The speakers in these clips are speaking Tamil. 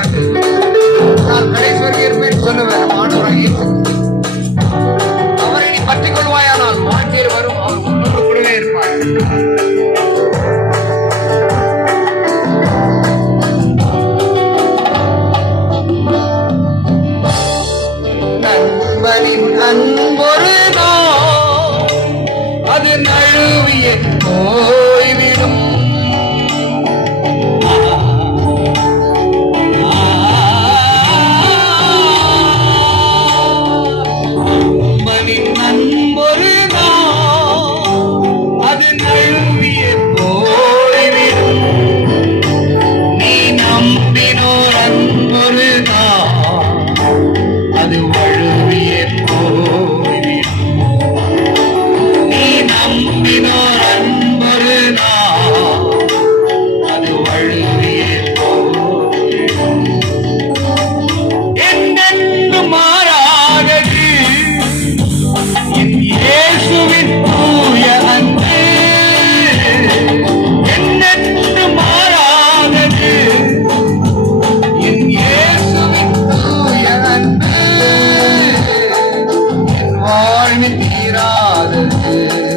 நான் கடைசி இருப்பேன் சொல்லுவேன் மாணவராக அவரை நீ பற்றிக் கொள்வாயானால் மாற்றீர் வரும் அவர் அன்பொருதோ அது நழுவிய போ தீராதது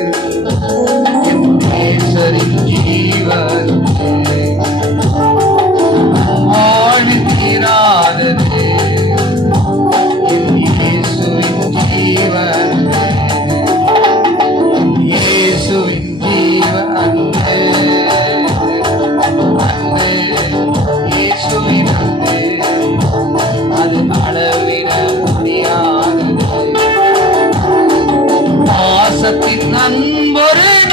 রাখি কান ভরে